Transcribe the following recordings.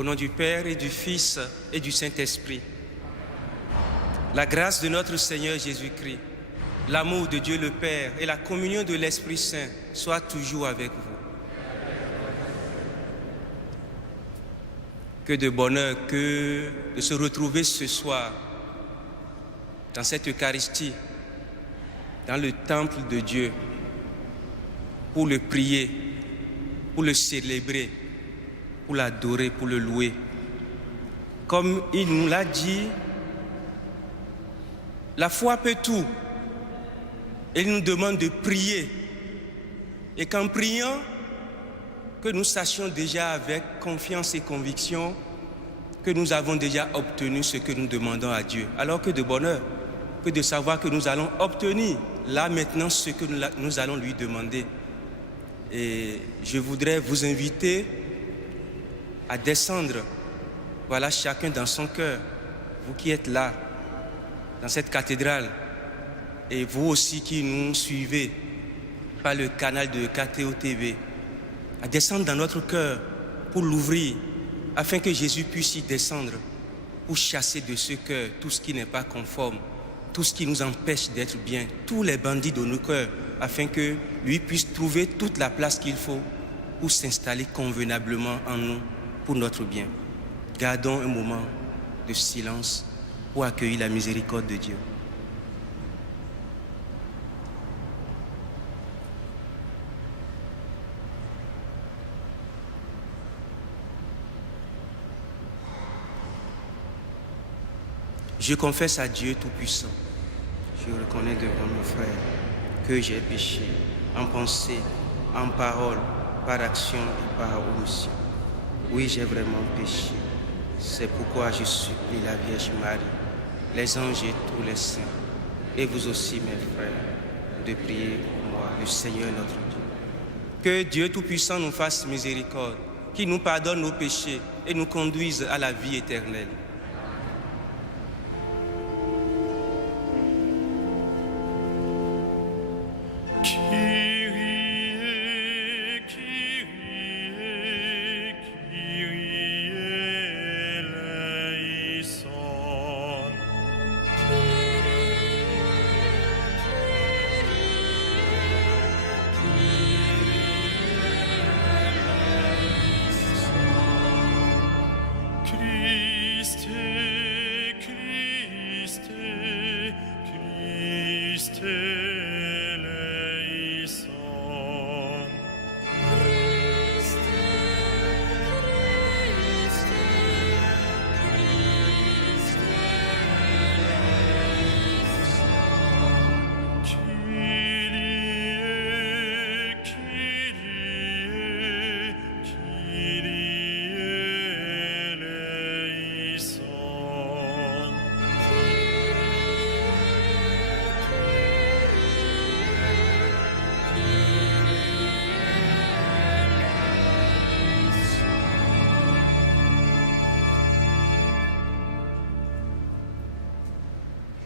Au nom du Père et du Fils et du Saint-Esprit. La grâce de notre Seigneur Jésus-Christ, l'amour de Dieu le Père et la communion de l'Esprit Saint soient toujours avec vous. Que de bonheur que de se retrouver ce soir dans cette Eucharistie, dans le temple de Dieu, pour le prier, pour le célébrer, pour l'adorer, pour le louer. Comme il nous l'a dit, la foi peut tout. Il nous demande de prier. Et qu'en priant, que nous sachions déjà avec confiance et conviction que nous avons déjà obtenu ce que nous demandons à Dieu. Alors que de bonheur, que de savoir que nous allons obtenir là maintenant ce que nous allons lui demander. Et je voudrais vous inviter à descendre, voilà, chacun dans son cœur, vous qui êtes là, dans cette cathédrale, et vous aussi qui nous suivez par le canal de KTO TV, à descendre dans notre cœur pour l'ouvrir, afin que Jésus puisse y descendre, pour chasser de ce cœur tout ce qui n'est pas conforme, tout ce qui nous empêche d'être bien, tous les bandits de nos cœurs, afin que lui puisse trouver toute la place qu'il faut pour s'installer convenablement en nous, pour notre bien. Gardons un moment de silence pour accueillir la miséricorde de Dieu. Je confesse à Dieu Tout-Puissant, je reconnais devant mon frère que j'ai péché en pensée, en parole, par action et par omission. Oui, j'ai vraiment péché. C'est pourquoi je supplie la Vierge Marie, les anges et tous les saints, et vous aussi, mes frères, de prier pour moi, le Seigneur notre Dieu. Que Dieu Tout-Puissant nous fasse miséricorde, qu'il nous pardonne nos péchés et nous conduise à la vie éternelle.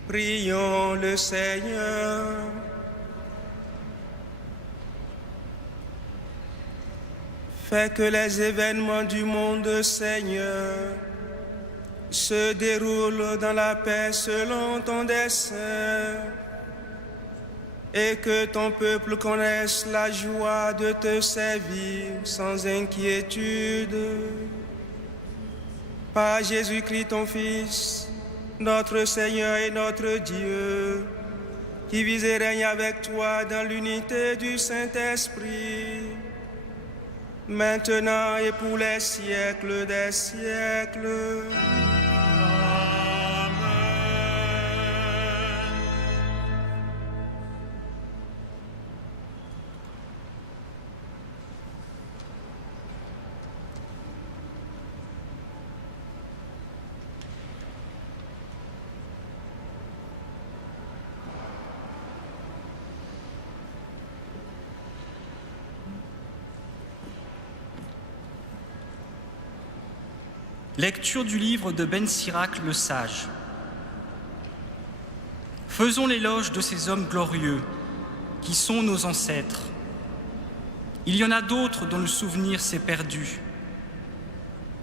Prions le Seigneur. Fais que les événements du monde, Seigneur, se déroulent dans la paix selon ton dessein, et que ton peuple connaisse la joie de te servir sans inquiétude. Par Jésus-Christ, ton Fils, notre Seigneur et notre Dieu, qui vit et règne avec toi dans l'unité du Saint-Esprit, maintenant et pour les siècles des siècles. Lecture du livre de Ben Sirac le Sage. Faisons l'éloge de ces hommes glorieux qui sont nos ancêtres. Il y en a d'autres dont le souvenir s'est perdu.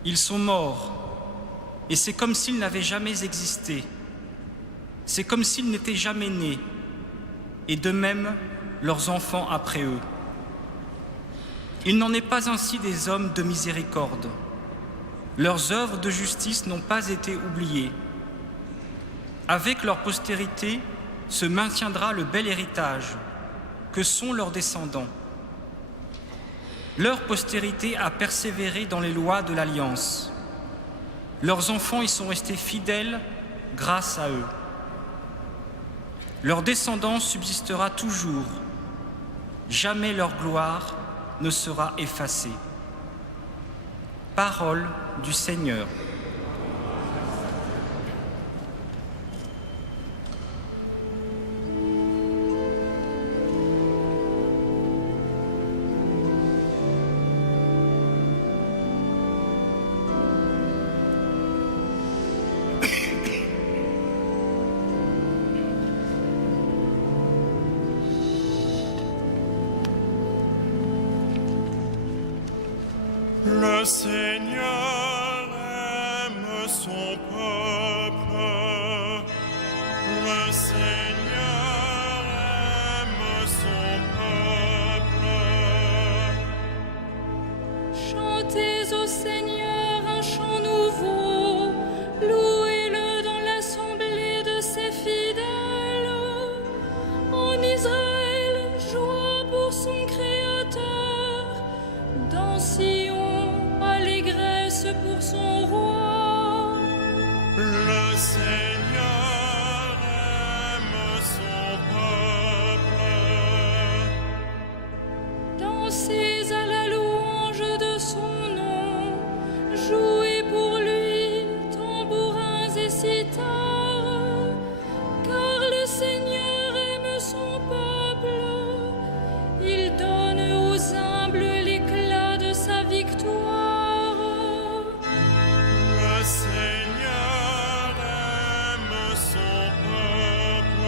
Ils sont morts, et c'est comme s'ils n'avaient jamais existé. C'est comme s'ils n'étaient jamais nés, et de même leurs enfants après eux. Il n'en est pas ainsi des hommes de miséricorde. Leurs œuvres de justice n'ont pas été oubliées. Avec leur postérité se maintiendra le bel héritage que sont leurs descendants. Leur postérité a persévéré dans les lois de l'Alliance. Leurs enfants y sont restés fidèles grâce à eux. Leur descendance subsistera toujours. Jamais leur gloire ne sera effacée. Parole du Seigneur. Le Seigneur aime son peuple. Le Seigneur aime son peuple. Chantez au Seigneur un chant nouveau, louez-le dans l'assemblée de ses fidèles. En Israël, joie pour son Créateur, dans Sion, allégresse pour son roi. Le Seigneur aime son peuple. Dansez à la louange de son nom, jouez pour lui, tambourins et cithare, car le Seigneur aime son peuple, il donne aux humbles l'éclat de sa victoire. Le Seigneur aime son peuple.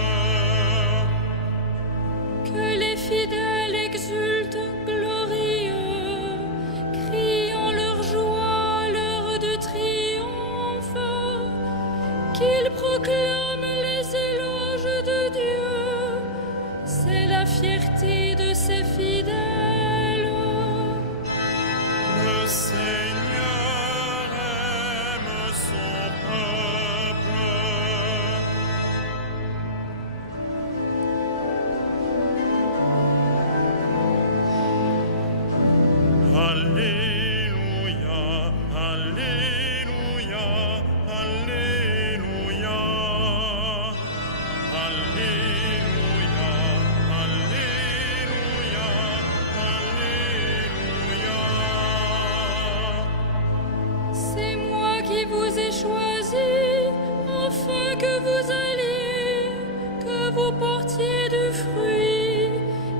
Que les fidèles exultent glorieux, criant leur joie, l'heure de triomphe, qu'ils proclament les éloges de Dieu, c'est la fierté de ses fidèles. Le Seigneur aime son peuple. Alléluia, Alléluia, Alléluia. Alléluia, Alléluia, Alléluia. C'est moi qui vous ai choisi, afin que vous alliez, que vous portiez du fruit,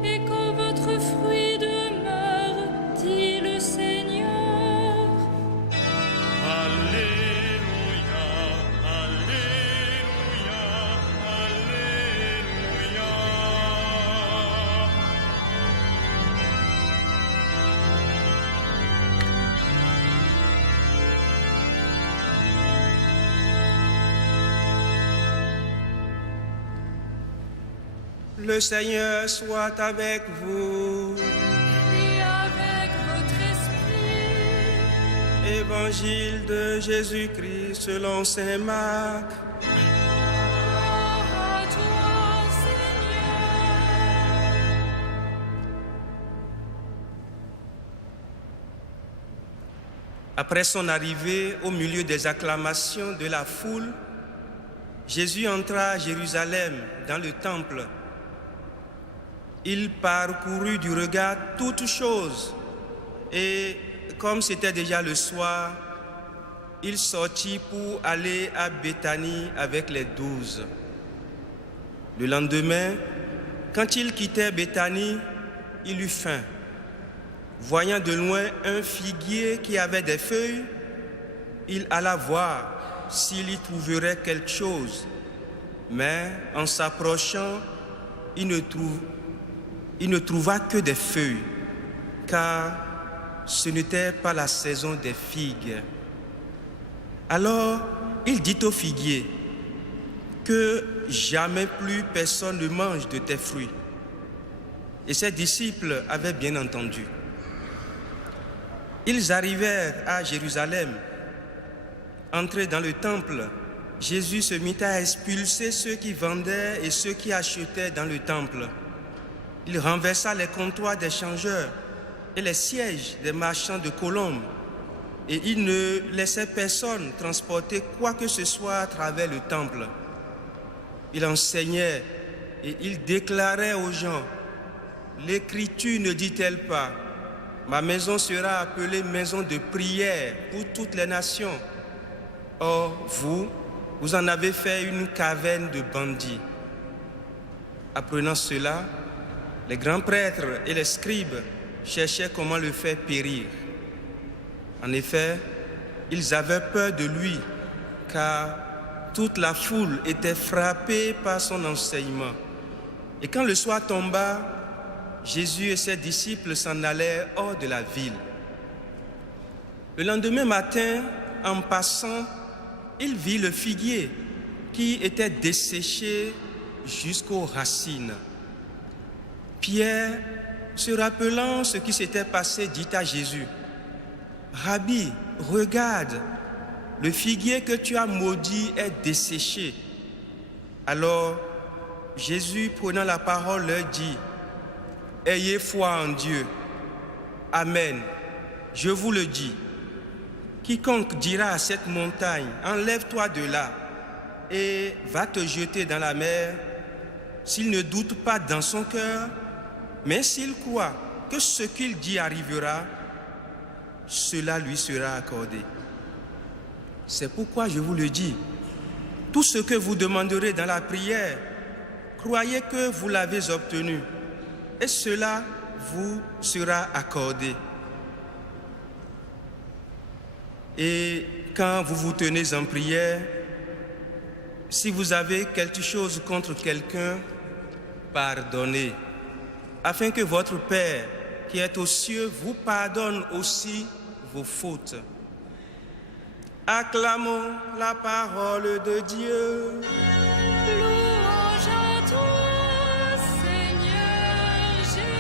et que votre fruit demeure, dit le Seigneur. Alléluia, Alléluia, Alléluia. Le Seigneur soit avec vous. Et avec votre esprit, Évangile de Jésus-Christ selon saint Marc. gloire à toi, Seigneur. Après son arrivée au milieu des acclamations de la foule, Jésus entra à Jérusalem dans le temple. Il parcourut du regard toutes choses et, comme c'était déjà le soir, il sortit pour aller à Béthanie avec les 12. Le lendemain, quand il quittait Béthanie, il eut faim. Voyant de loin un figuier qui avait des feuilles, il alla voir s'il y trouverait quelque chose. Mais en s'approchant, il ne trouva que des feuilles, car ce n'était pas la saison des figues. Alors, il dit au figuier que jamais plus personne ne mange de tes fruits. Et ses disciples avaient bien entendu. Ils arrivèrent à Jérusalem. Entrés dans le temple, Jésus se mit à expulser ceux qui vendaient et ceux qui achetaient dans le temple. Il renversa les comptoirs des changeurs et les sièges des marchands de colombes, et il ne laissait personne transporter quoi que ce soit à travers le temple. Il enseignait et il déclarait aux gens: l'Écriture ne dit-elle pas, ma maison sera appelée maison de prière pour toutes les nations. Or, vous en avez fait une caverne de bandits. Apprenant cela, les grands prêtres et les scribes cherchaient comment le faire périr. En effet, ils avaient peur de lui, car toute la foule était frappée par son enseignement. Et quand le soir tomba, Jésus et ses disciples s'en allèrent hors de la ville. Le lendemain matin, en passant, il vit le figuier qui était desséché jusqu'aux racines. Pierre, se rappelant ce qui s'était passé, dit à Jésus: Rabbi, regarde, le figuier que tu as maudit est desséché. Alors Jésus, prenant la parole, leur dit: ayez foi en Dieu. Amen. Je vous le dis, quiconque dira à cette montagne: enlève-toi de là et va te jeter dans la mer, s'il ne doute pas dans son cœur, mais s'il croit que ce qu'il dit arrivera, cela lui sera accordé. C'est pourquoi je vous le dis, tout ce que vous demanderez dans la prière, croyez que vous l'avez obtenu, et cela vous sera accordé. Et quand vous vous tenez en prière, si vous avez quelque chose contre quelqu'un, pardonnez, afin que votre Père qui est aux cieux vous pardonne aussi vos fautes. Acclamons la parole de Dieu. Louange à toi, Seigneur Jésus.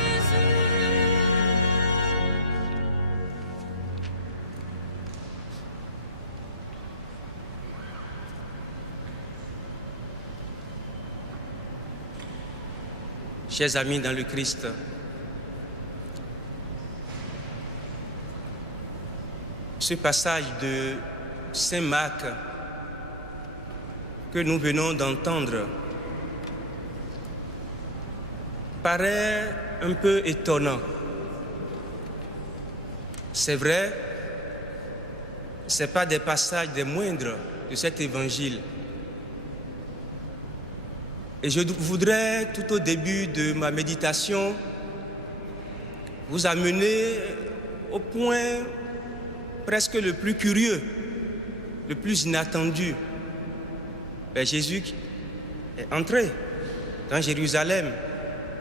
Chers amis dans le Christ, ce passage de Saint Marc que nous venons d'entendre paraît un peu étonnant. C'est vrai, ce n'est pas des passages des moindres de cet évangile. Et je voudrais, tout au début de ma méditation, vous amener au point presque le plus curieux, le plus inattendu. Jésus est entré dans Jérusalem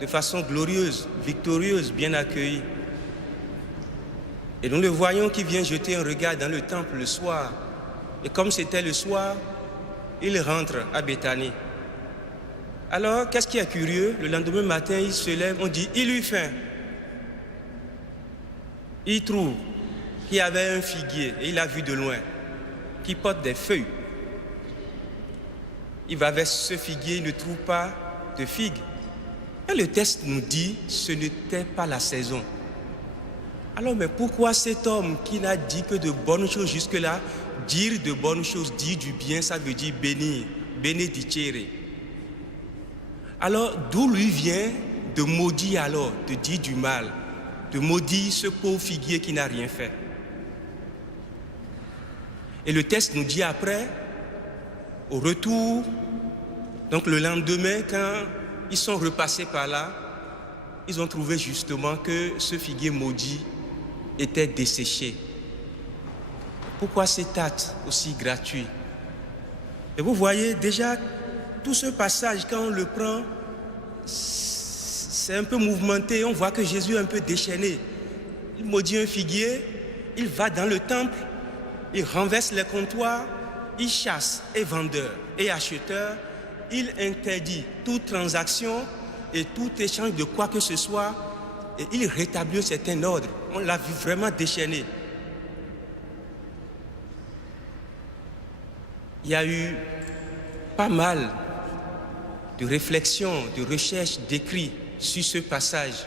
de façon glorieuse, victorieuse, bien accueilli. Et nous le voyons qui vient jeter un regard dans le temple le soir. Et comme c'était le soir, il rentre à Béthanie. Alors, qu'est-ce qui est curieux? Le lendemain matin, il se lève, on dit, il eut faim. Il trouve qu'il y avait un figuier, et il a vu de loin, qui porte des feuilles. Il va vers ce figuier, il ne trouve pas de figues. Et le texte nous dit, ce n'était pas la saison. Alors, mais pourquoi cet homme qui n'a dit que de bonnes choses jusque-là, dire de bonnes choses, dire du bien, ça veut dire bénir, benedicere. Alors, d'où lui vient de maudire alors, de dire du mal, de maudire ce pauvre figuier qui n'a rien fait? Et le texte nous dit après, au retour, donc le lendemain, quand ils sont repassés par là, ils ont trouvé justement que ce figuier maudit était desséché. Pourquoi cet acte aussi gratuit? Et vous voyez déjà, tout ce passage, quand on le prend, c'est un peu mouvementé. On voit que Jésus est un peu déchaîné. Il maudit un figuier, il va dans le temple, il renverse les comptoirs, il chasse et vendeurs et acheteurs, il interdit toute transaction et tout échange de quoi que ce soit et il rétablit un certain ordre. On l'a vu vraiment déchaîné. Il y a eu pas mal de réflexions, de recherches, d'écrits sur ce passage.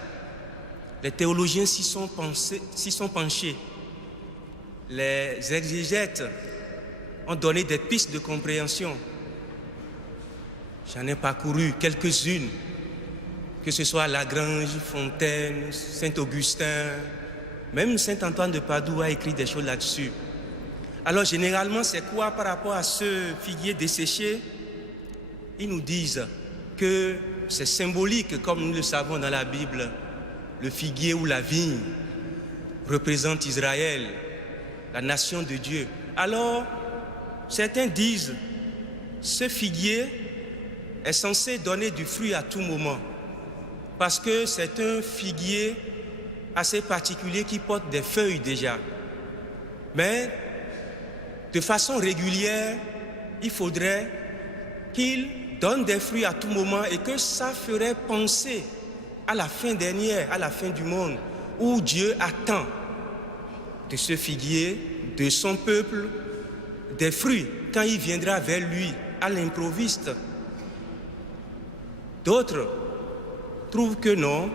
Les théologiens s'y sont penchés. Les exégètes ont donné des pistes de compréhension. J'en ai parcouru quelques-unes, que ce soit Lagrange, Fontaine, Saint-Augustin, même Saint-Antoine de Padoue a écrit des choses là-dessus. Alors généralement, c'est quoi par rapport à ce figuier desséché? Ils nous disent que c'est symbolique, comme nous le savons dans la Bible. Le figuier ou la vigne représente Israël, la nation de Dieu. Alors, certains disent, ce figuier est censé donner du fruit à tout moment, parce que c'est un figuier assez particulier qui porte des feuilles déjà. Mais, de façon régulière, il faudrait qu'il donne des fruits à tout moment et que ça ferait penser à la fin dernière, à la fin du monde, où Dieu attend de ce figuier, de son peuple, des fruits quand il viendra vers lui à l'improviste. D'autres trouvent que non,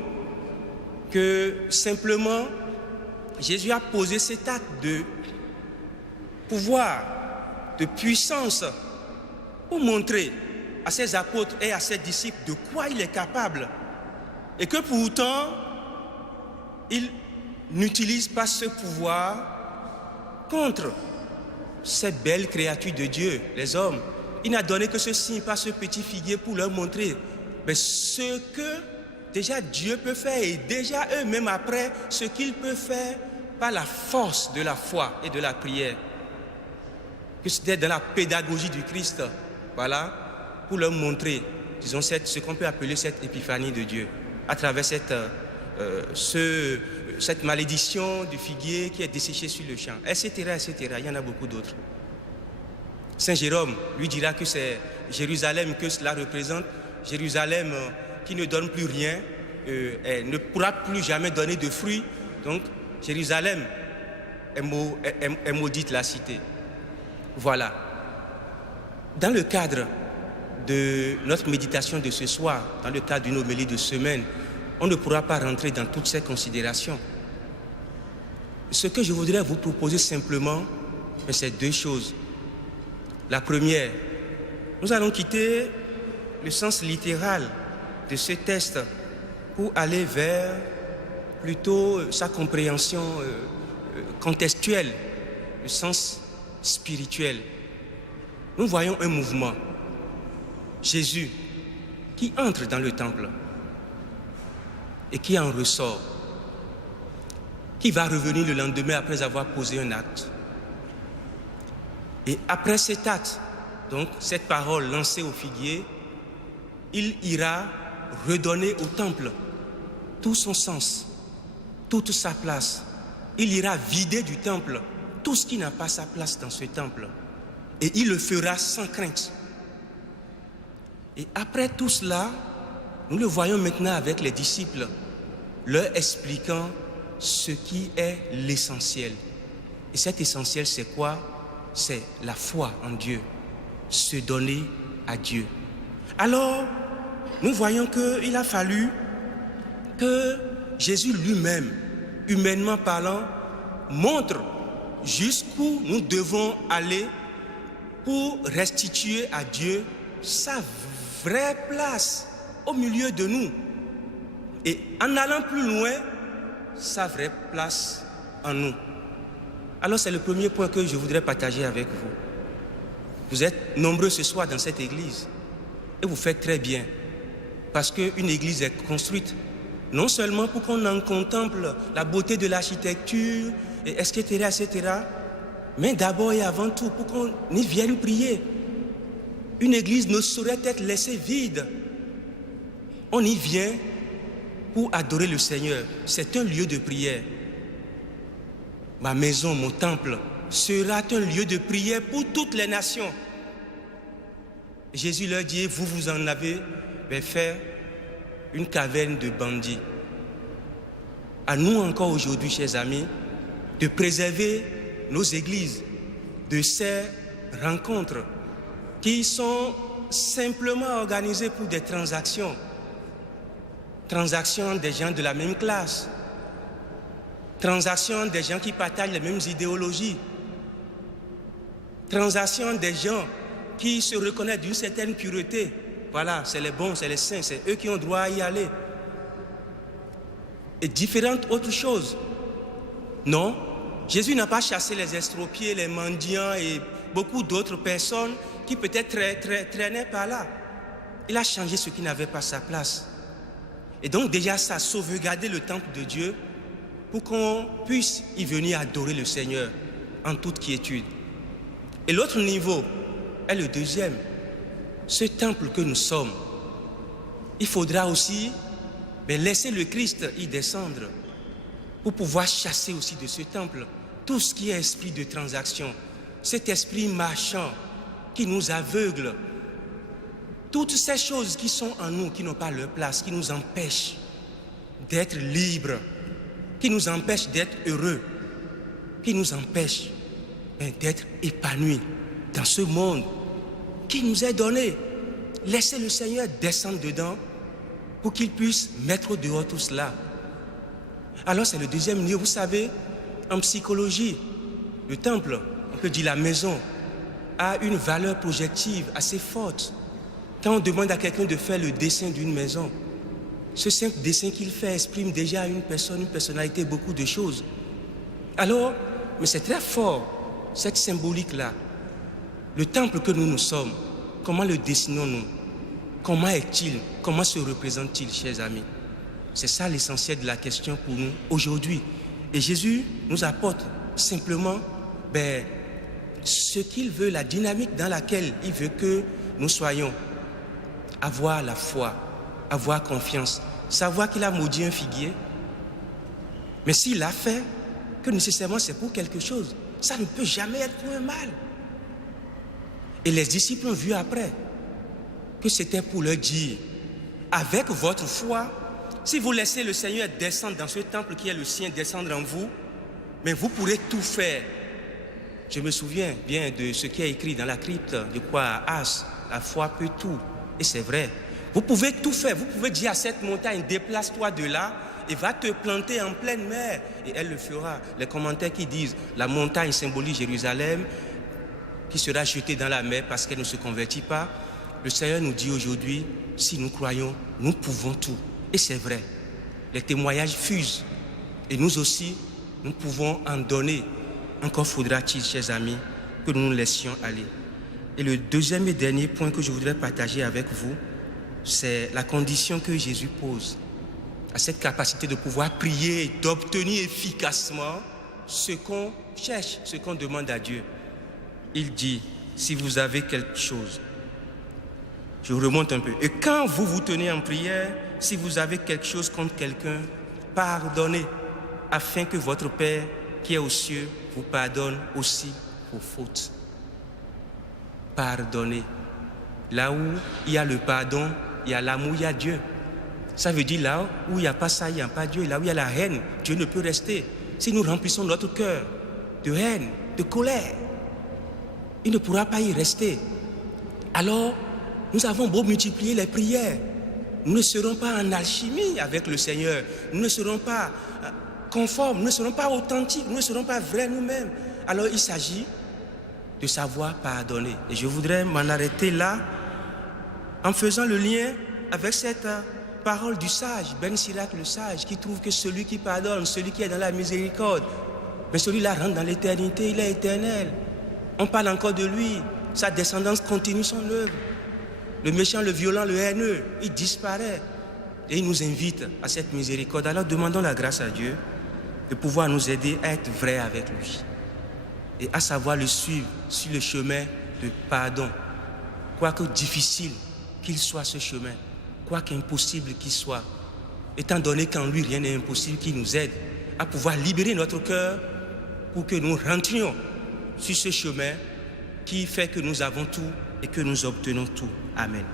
que simplement Jésus a posé cet acte de pouvoir, de puissance pour montrer à ses apôtres et à ses disciples de quoi il est capable. Et que pourtant, il n'utilise pas ce pouvoir contre ces belles créatures de Dieu, les hommes. Il n'a donné que ce signe, pas ce petit figuier pour leur montrer. Mais ce que déjà Dieu peut faire et déjà eux-mêmes après, ce qu'ils peuvent faire par la force de la foi et de la prière. Que c'était dans la pédagogie du Christ, voilà, pour leur montrer, disons, ce qu'on peut appeler cette épiphanie de Dieu. À travers cette malédiction du figuier qui est desséché sur le champ, etc., etc. Il y en a beaucoup d'autres. Saint Jérôme lui dira que c'est Jérusalem que cela représente, Jérusalem qui ne donne plus rien, elle ne pourra plus jamais donner de fruits, donc Jérusalem est maudite la cité. Voilà. Dans le cadre de notre méditation de ce soir, dans le cadre d'une homélie de semaine, on ne pourra pas rentrer dans toutes ces considérations. Ce que je voudrais vous proposer simplement, c'est deux choses. La première, nous allons quitter le sens littéral de ce texte pour aller vers plutôt sa compréhension contextuelle, le sens spirituel. Nous voyons un mouvement. Jésus qui entre dans le temple et qui en ressort, qui va revenir le lendemain après avoir posé un acte. Et après cet acte, donc cette parole lancée au figuier, il ira redonner au temple tout son sens, toute sa place. Il ira vider du temple tout ce qui n'a pas sa place dans ce temple. Et il le fera sans crainte. Et après tout cela, nous le voyons maintenant avec les disciples, leur expliquant ce qui est l'essentiel. Et cet essentiel, c'est quoi? C'est la foi en Dieu, se donner à Dieu. Alors, nous voyons qu'il a fallu que Jésus lui-même, humainement parlant, montre jusqu'où nous devons aller pour restituer à Dieu sa vraie place au milieu de nous. Et en allant plus loin, sa vraie place en nous. Alors c'est le premier point que je voudrais partager avec vous. Vous êtes nombreux ce soir dans cette église et vous faites très bien parce qu'une église est construite non seulement pour qu'on en contemple la beauté de l'architecture, etc., etc., mais d'abord et avant tout pour qu'on y vienne prier. Une église ne saurait être laissée vide. On y vient pour adorer le Seigneur. C'est un lieu de prière. Ma maison, mon temple sera un lieu de prière pour toutes les nations. Jésus leur dit, vous en avez fait une caverne de bandits. À nous encore aujourd'hui, chers amis, de préserver nos églises de ces rencontres qui sont simplement organisées pour des transactions. Transactions des gens de la même classe. Transactions des gens qui partagent les mêmes idéologies. Transactions des gens qui se reconnaissent d'une certaine pureté. Voilà, c'est les bons, c'est les saints, c'est eux qui ont droit à y aller. Et différentes autres choses. Non, Jésus n'a pas chassé les estropiés, les mendiants et beaucoup d'autres personnes qui peut-être traînaient par là. Il a changé ceux qui n'avaient pas sa place. Et donc déjà ça a sauvegardé le temple de Dieu pour qu'on puisse y venir adorer le Seigneur en toute quiétude. Et l'autre niveau est le deuxième. Ce temple que nous sommes, il faudra aussi laisser le Christ y descendre pour pouvoir chasser aussi de ce temple tout ce qui est esprit de transaction, cet esprit marchand qui nous aveugle, toutes ces choses qui sont en nous, qui n'ont pas leur place, qui nous empêchent d'être libres, qui nous empêchent d'être heureux, qui nous empêchent d'être épanouis dans ce monde qui nous est donné. Laissez le Seigneur descendre dedans pour qu'il puisse mettre au dehors tout cela. Alors c'est le deuxième niveau. Vous savez, en psychologie, le temple, on peut dire la maison, a une valeur projective assez forte. Quand on demande à quelqu'un de faire le dessin d'une maison, ce simple dessin qu'il fait exprime déjà à une personne, une personnalité, beaucoup de choses. Alors, mais c'est très fort, cette symbolique-là. Le temple que nous sommes, comment le dessinons-nous? Comment est-il? Comment se représente-t-il, chers amis? C'est ça l'essentiel de la question pour nous aujourd'hui. Et Jésus nous apporte simplement ce qu'il veut, la dynamique dans laquelle il veut que nous soyons. Avoir la foi, avoir confiance, savoir qu'il a maudit un figuier. Mais s'il l'a fait, que nécessairement c'est pour quelque chose. Ça ne peut jamais être pour un mal. Et les disciples ont vu après que c'était pour leur dire, avec votre foi, si vous laissez le Seigneur descendre dans ce temple qui est le sien, descendre en vous, mais vous pourrez tout faire. Je me souviens bien de ce qui est écrit dans la crypte, de quoi à As, la foi peut tout. Et c'est vrai. Vous pouvez tout faire. Vous pouvez dire à cette montagne, déplace-toi de là et va te planter en pleine mer. Et elle le fera. Les commentaires qui disent, la montagne symbolise Jérusalem, qui sera jetée dans la mer parce qu'elle ne se convertit pas. Le Seigneur nous dit aujourd'hui, si nous croyons, nous pouvons tout. Et c'est vrai. Les témoignages fusent. Et nous aussi, nous pouvons en donner. Encore faudra-t-il, chers amis, que nous nous laissions aller. Et le deuxième et dernier point que je voudrais partager avec vous, c'est la condition que Jésus pose à cette capacité de pouvoir prier et d'obtenir efficacement ce qu'on cherche, ce qu'on demande à Dieu. Il dit, si vous avez quelque chose, je remonte un peu, et quand vous vous tenez en prière, si vous avez quelque chose contre quelqu'un, pardonnez, afin que votre Père qui est aux cieux vous pardonne aussi vos fautes. Pardonnez. Là où il y a le pardon, il y a l'amour, il y a Dieu. Ça veut dire là où il n'y a pas ça, il n'y a pas Dieu. Là où il y a la haine, Dieu ne peut rester. Si nous remplissons notre cœur de haine, de colère, il ne pourra pas y rester. Alors, nous avons beau multiplier les prières, nous ne serons pas en alchimie avec le Seigneur. Nous ne serons pas conformes, nous ne serons pas authentiques, nous ne serons pas vrais nous-mêmes. Alors, il s'agit de savoir pardonner. Et je voudrais m'en arrêter là en faisant le lien avec cette parole du sage, Ben Sirac le sage, qui trouve que celui qui pardonne, celui qui est dans la miséricorde, mais celui-là rentre dans l'éternité, il est éternel. On parle encore de lui, sa descendance continue son œuvre. Le méchant, le violent, le haineux, il disparaît. Et il nous invite à cette miséricorde. Alors demandons la grâce à Dieu de pouvoir nous aider à être vrais avec lui et à savoir le suivre sur le chemin de pardon. Quoique difficile qu'il soit ce chemin, quoique impossible qu'il soit, étant donné qu'en lui rien n'est impossible, qu'il nous aide à pouvoir libérer notre cœur pour que nous rentrions sur ce chemin qui fait que nous avons tout et que nous obtenons tout. Amen.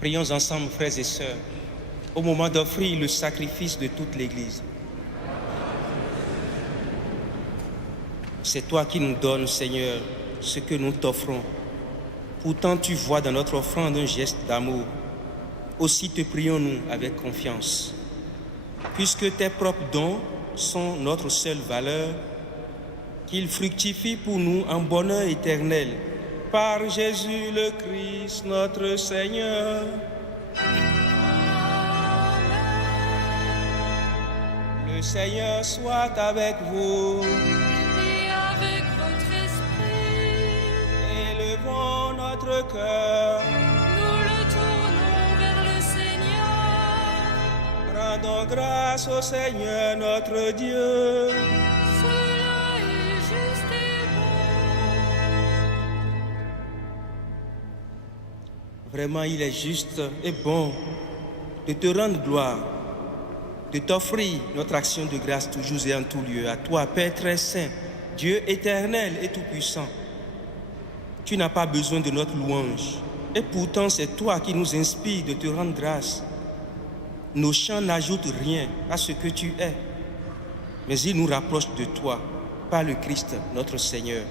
Prions ensemble, frères et sœurs, au moment d'offrir le sacrifice de toute l'Église. C'est toi qui nous donnes, Seigneur, ce que nous t'offrons. Pourtant, tu vois dans notre offrande un geste d'amour. Aussi te prions-nous avec confiance. Puisque tes propres dons sont notre seule valeur, qu'ils fructifient pour nous en bonheur éternel. Par Jésus le Christ, notre Seigneur. Le Seigneur soit avec vous. Et avec votre esprit, Élevons notre cœur. nous le tournons vers le Seigneur. Rendons grâce au Seigneur notre Dieu. Cela est juste et bon. Vraiment, il est juste et bon de te rendre gloire, de t'offrir notre action de grâce toujours et en tout lieu. À toi, Père très saint, Dieu éternel et tout-puissant. Tu n'as pas besoin de notre louange. Et pourtant, c'est toi qui nous inspires de te rendre grâce. Nos chants n'ajoutent rien à ce que tu es, mais ils nous rapprochent de toi, par le Christ, notre Seigneur.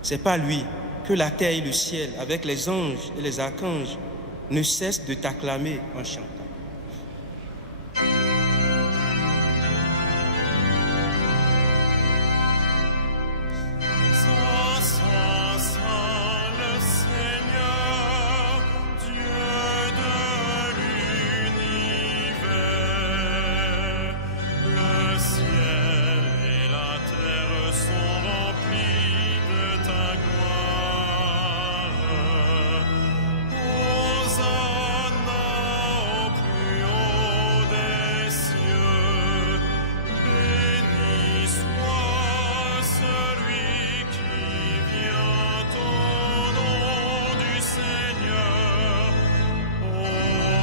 C'est par lui que la terre et le ciel, avec les anges et les archanges, ne cessent de t'acclamer en chantant. Saint, Saint, Saint, le Seigneur, Dieu de l'univers. Le ciel et la terre sont remplis de ta gloire. Hosanna au plus haut des cieux. Béni soit celui qui vient au nom du Seigneur.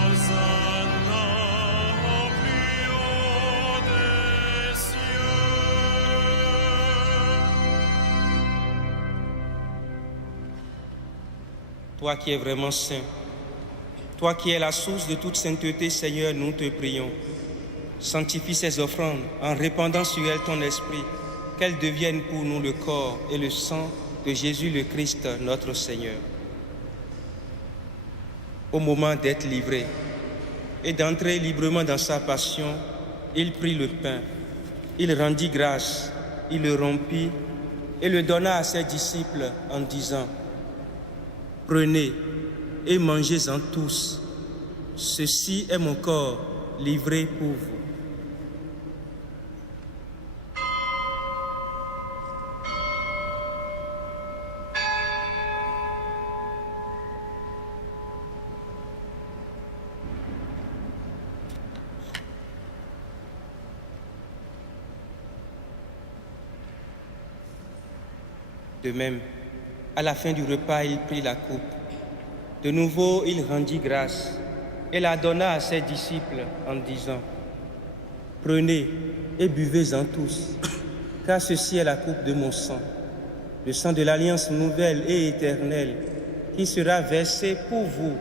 Hosanna au plus haut des cieux. Toi qui es vraiment saint, toi qui es la source de toute sainteté, Seigneur, nous te prions. Sanctifie ces offrandes en répandant sur elles ton esprit, qu'elles deviennent pour nous le corps et le sang de Jésus le Christ, notre Seigneur. Au moment d'être livré et d'entrer librement dans sa passion, il prit le pain, il rendit grâce, il le rompit et le donna à ses disciples en disant: Prenez et mangez-en tous. Ceci est mon corps livré pour vous. De même, à la fin du repas, il prit la coupe. De nouveau, il rendit grâce et la donna à ses disciples en disant: Prenez et buvez-en tous, car ceci est la coupe de mon sang, le sang de l'alliance nouvelle et éternelle, qui sera versé pour vous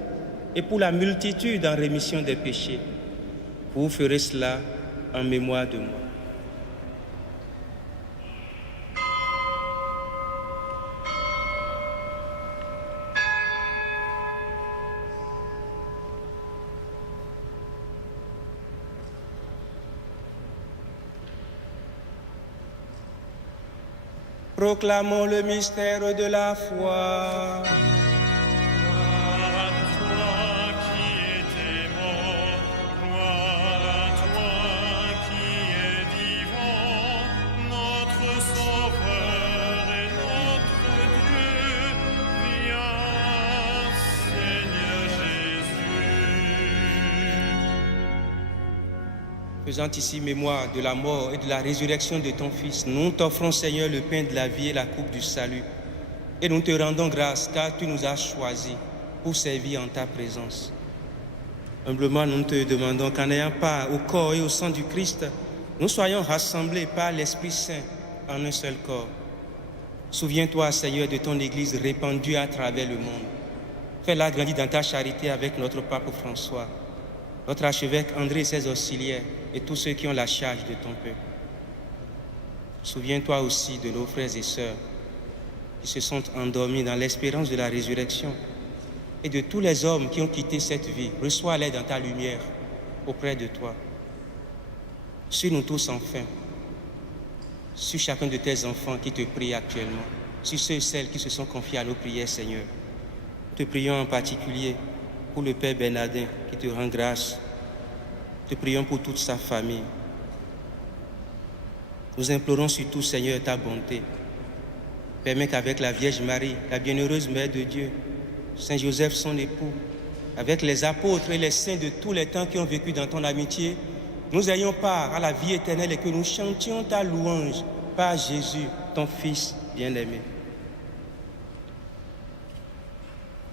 et pour la multitude en rémission des péchés. Vous ferez cela en mémoire de moi. Proclamons le mystère de la foi. Gloire à toi qui étais mort, gloire à toi qui es vivant, notre Sauveur et notre Dieu. Viens, Seigneur Jésus. Faisant ici mémoire de la mort et de la résurrection de ton Fils, nous t'offrons, Seigneur, le pain de la vie et la coupe du salut. Et nous te rendons grâce car tu nous as choisis pour servir en ta présence. Humblement, nous te demandons qu'en ayant part au corps et au sang du Christ, nous soyons rassemblés par l'Esprit Saint en un seul corps. Souviens-toi, Seigneur, de ton Église répandue à travers le monde. Fais-la grandir dans ta charité avec notre pape François, notre archevêque André et ses auxiliaires et tous ceux qui ont la charge de ton peuple. Souviens-toi aussi de nos frères et sœurs qui se sont endormis dans l'espérance de la résurrection et de tous les hommes qui ont quitté cette vie. Reçois-les dans ta lumière auprès de toi. Sur nous tous enfin, sur chacun de tes enfants qui te prient actuellement, sur ceux et celles qui se sont confiés à nos prières, Seigneur. Nous te prions en particulier pour le Père Bernardin qui te rend grâce. Te prions pour toute sa famille. Nous implorons surtout, Seigneur, ta bonté. Permets qu'avec la Vierge Marie, la bienheureuse Mère de Dieu, Saint Joseph, son époux, avec les apôtres et les saints de tous les temps qui ont vécu dans ton amitié, nous ayons part à la vie éternelle et que nous chantions ta louange par Jésus, ton Fils bien-aimé.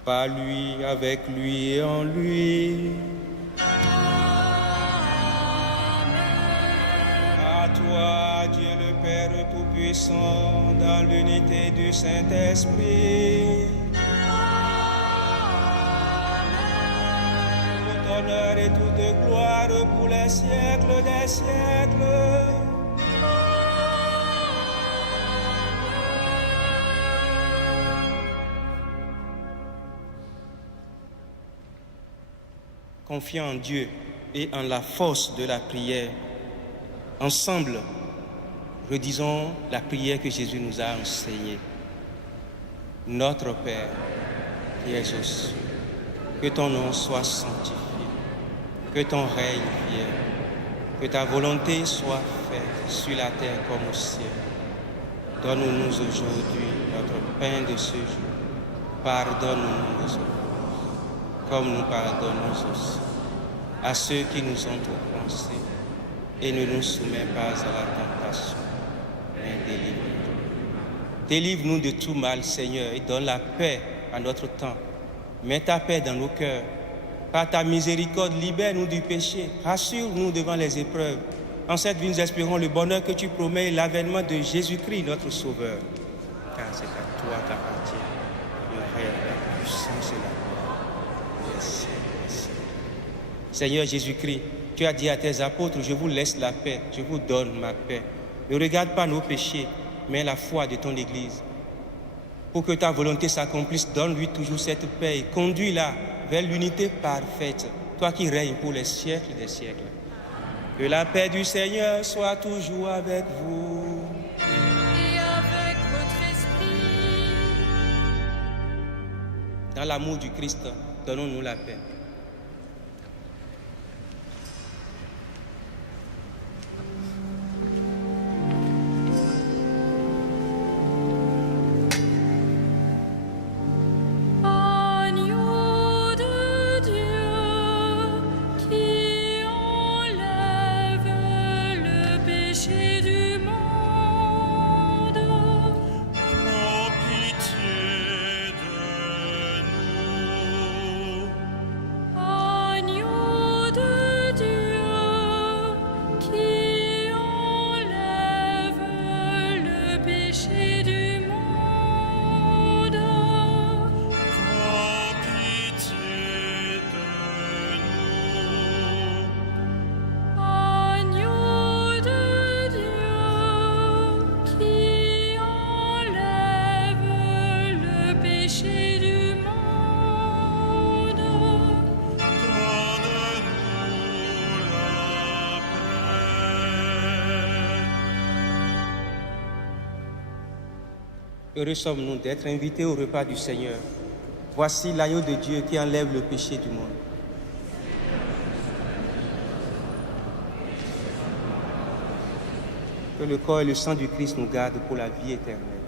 Par lui, avec lui et en lui. À toi, Dieu le Père Tout-Puissant, dans l'unité du Saint-Esprit. Tout honneur et toute gloire pour les siècles des siècles. Confiant en Dieu et en la force de la prière, ensemble, redisons la prière que Jésus nous a enseignée. Notre Père, qui es aux cieux, que ton nom soit sanctifié, que ton règne vienne, que ta volonté soit faite sur la terre comme au ciel. Donne-nous aujourd'hui notre pain de ce jour. Pardonne-nous nos offenses, comme nous pardonnons aussi à ceux qui nous ont offensés, et ne nous soumets pas à la tentation, mais délivre-nous. Délivre-nous de tout mal, Seigneur, et donne la paix à notre temps. Mets ta paix dans nos cœurs. Par ta miséricorde, libère-nous du péché. Rassure-nous devant les épreuves. En cette vie, nous espérons le bonheur que tu promets et l'avènement de Jésus-Christ, notre Sauveur. Car c'est à toi qu'appartient le règne, la puissance et la gloire. Merci. Seigneur Jésus-Christ, tu as dit à tes apôtres, je vous laisse la paix, je vous donne ma paix. Ne regarde pas nos péchés, mais la foi de ton Église. Pour que ta volonté s'accomplisse, donne-lui toujours cette paix et conduis-la vers l'unité parfaite, toi qui règnes pour les siècles des siècles. Que la paix du Seigneur soit toujours avec vous. Et avec votre esprit. Dans l'amour du Christ, donnons-nous la paix. Agneau de Dieu qui enlève le péché du monde. Ô Heureux sommes-nous d'être invités au repas du Seigneur. Voici l'agneau de Dieu qui enlève le péché du monde. Que le corps et le sang du Christ nous gardent pour la vie éternelle.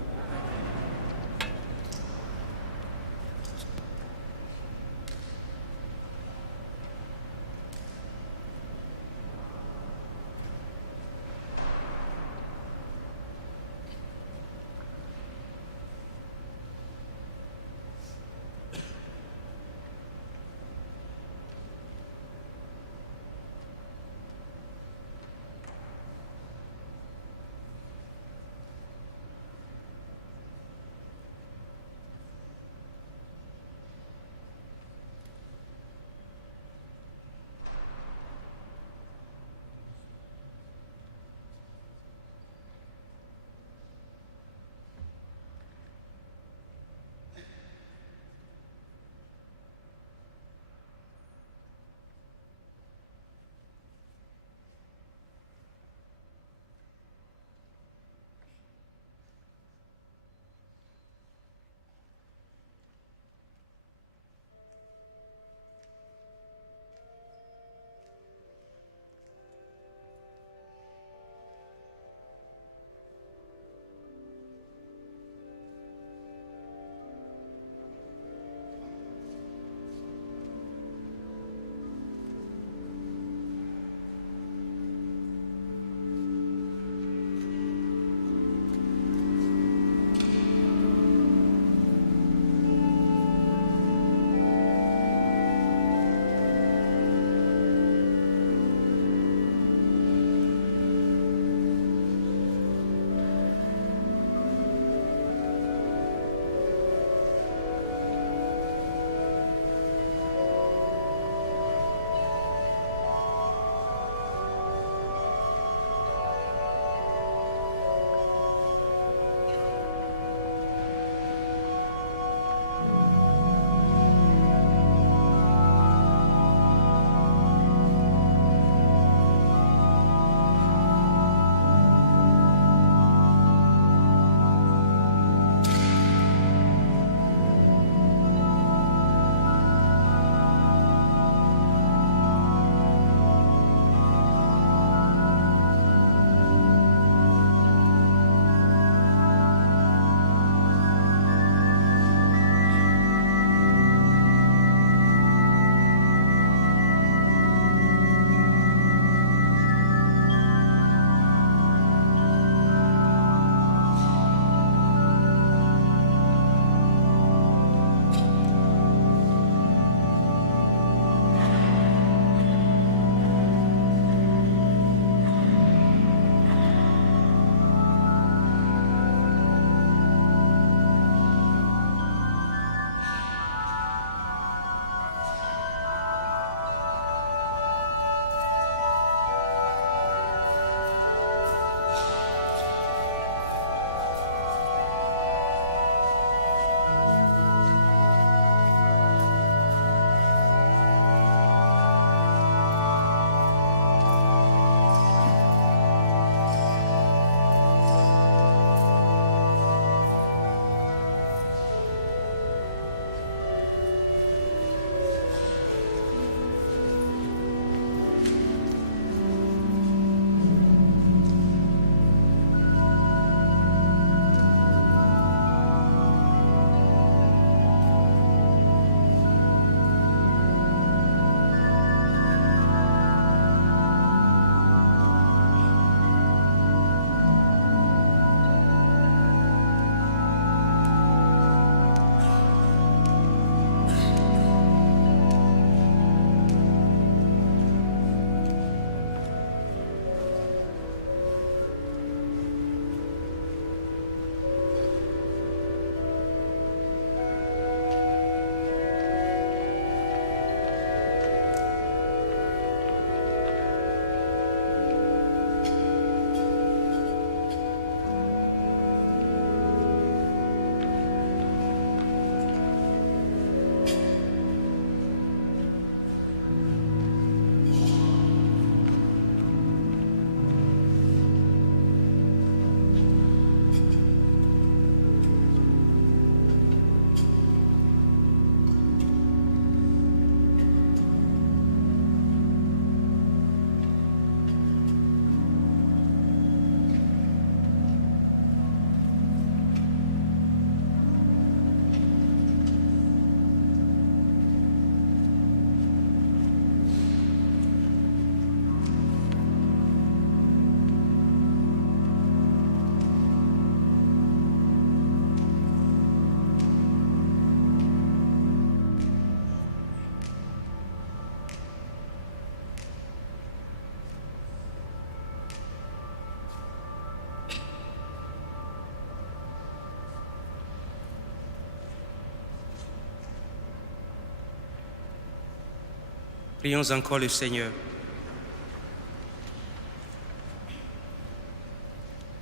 Prions encore le Seigneur.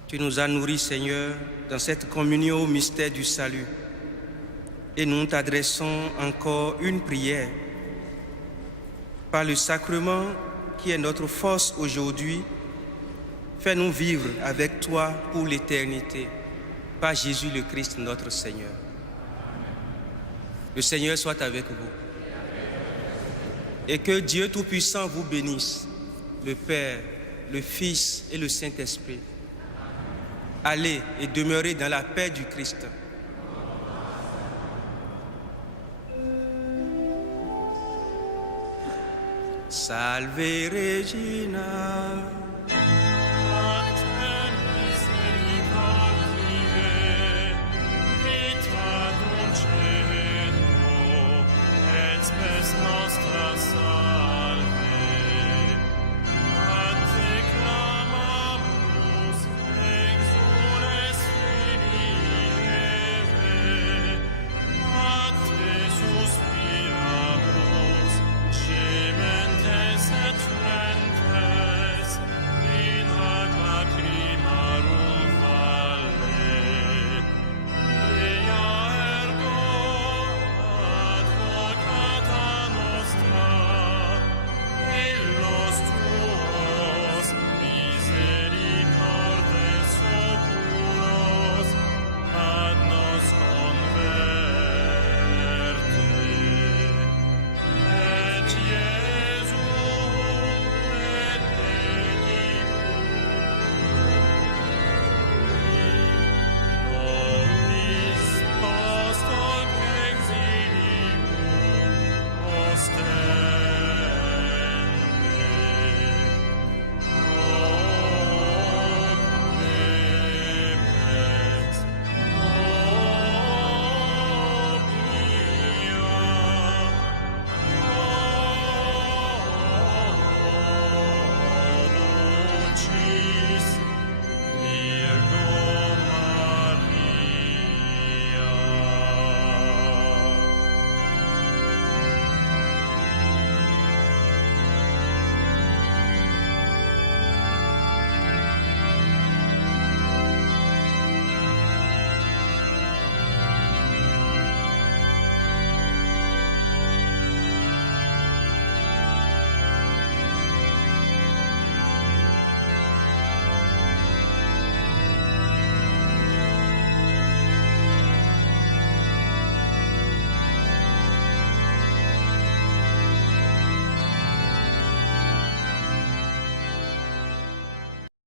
Tu nous as nourris, Seigneur, dans cette communion au mystère du salut. Et nous t'adressons encore une prière. Par le sacrement qui est notre force aujourd'hui, fais-nous vivre avec toi pour l'éternité. Par Jésus le Christ, notre Seigneur. Le Seigneur soit avec vous. Et que Dieu Tout-Puissant vous bénisse, le Père, le Fils et le Saint-Esprit. Allez et demeurez dans la paix du Christ. Salve Regina.